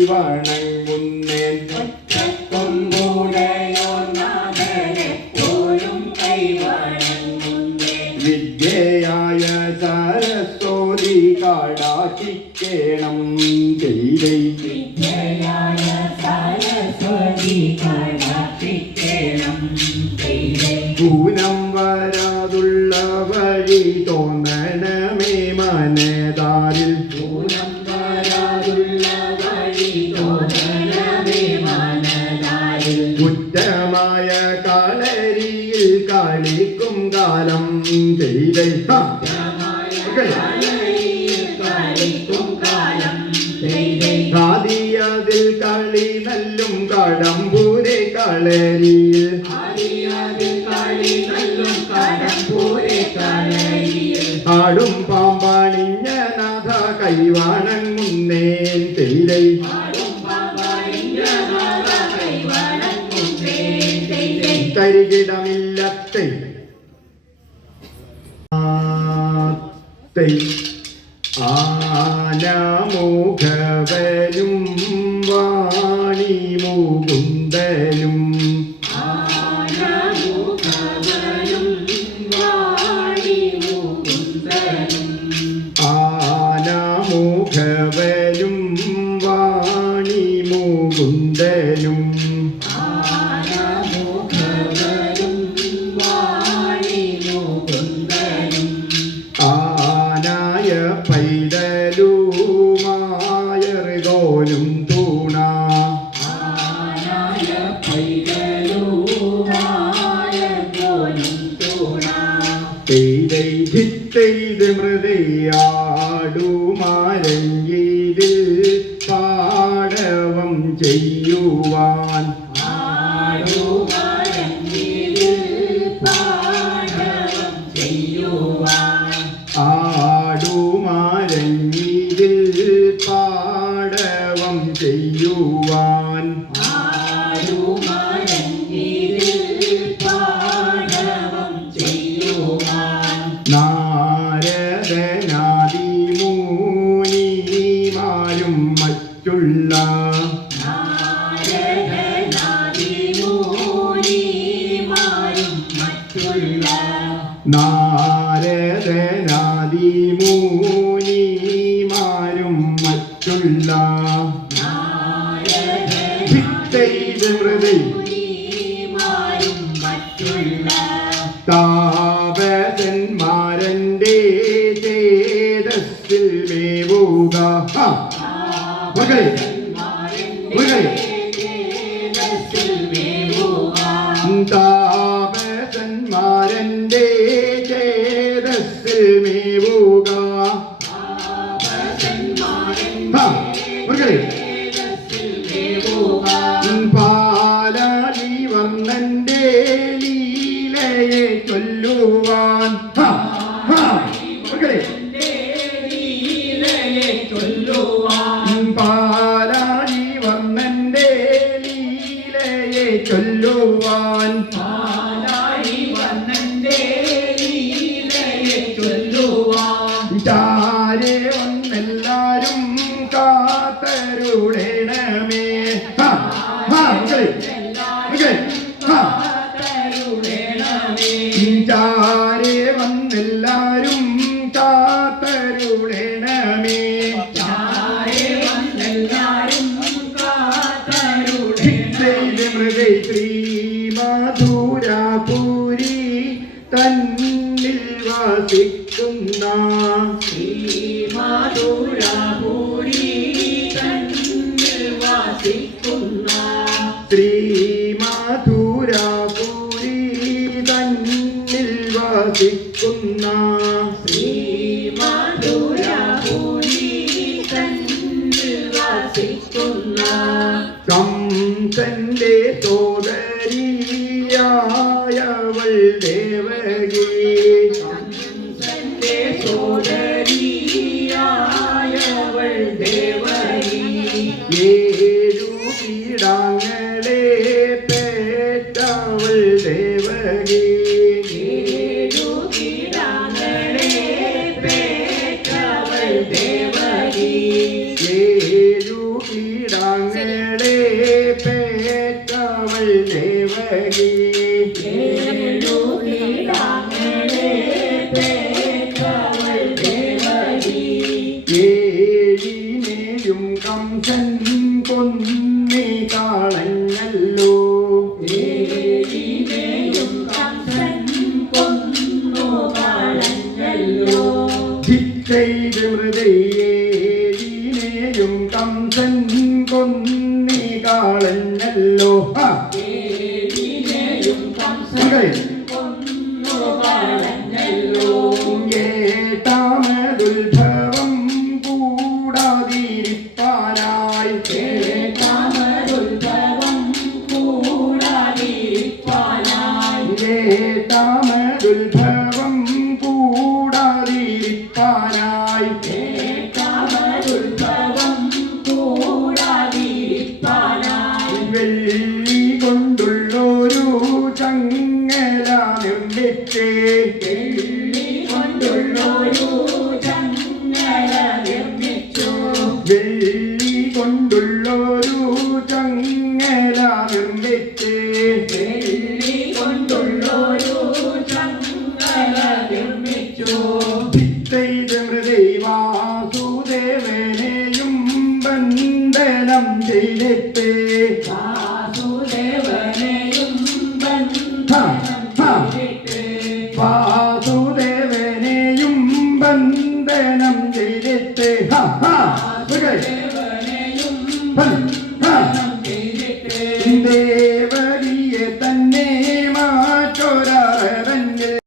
കൈവണങ്ങുന്നേൻ വിദ്യയായ സരസ്വതി കാടാക്കിക്കേണം ചെയ്തേ. പൂനം വരാതുള്ള വഴി തോന്നണമേ കളരിയിൽ കളിക്കും കാലം. Okay. ഖാദിയതിൽ കളി നല്ലും കടമ്പൂരെ കളരിയിൽ ആടും പാമ്പാണിഞ്ഞ നാഥ കൈവാണങ്ങുന്നേൻ തരികിടമില്ലത്തെ ആത്തൈ. ആനമുഖവനും വാണി മുകുന്ദനും ആനമുഖവനും ആനായ പൈതലുമായറികോലും തൂണ. മൃതയാടുമാരങ്കിയിൽ പാടവം ചെയ്യുവാൻ നാരദനാദിമൂനിമാരും മറ്റുള്ള മൃതി താപസന്മാരന്റെ ചേതസ്സിൽ മേവുക. മകളെ മകളെ Street. ചാരെ വന്നെല്ലാരും കാത്തരുടേണമേ ഭിക്ഷയിലെ മൃഗൈ ശ്രീ മധുരാപുരി തന്നിൽ വസിക്കുന്ന ശ്രീ ప్రార్థిస్తున్నా సంతండే తో Carino. വെള്ളി കൊണ്ടുള്ളൊരു ചങ്ങല നിർമ്മിച്ച് വെള്ളി കൊണ്ടുള്ളൊരു ചങ്ങല നിർമ്മിച്ചു വാസുദേവനെയും ബന്ധനം ചെയ്തിട്ട് വാസുദേവനെയും ബന്ധനം ചെയ്തിട്ട് ഹ ഹ. Diga aí.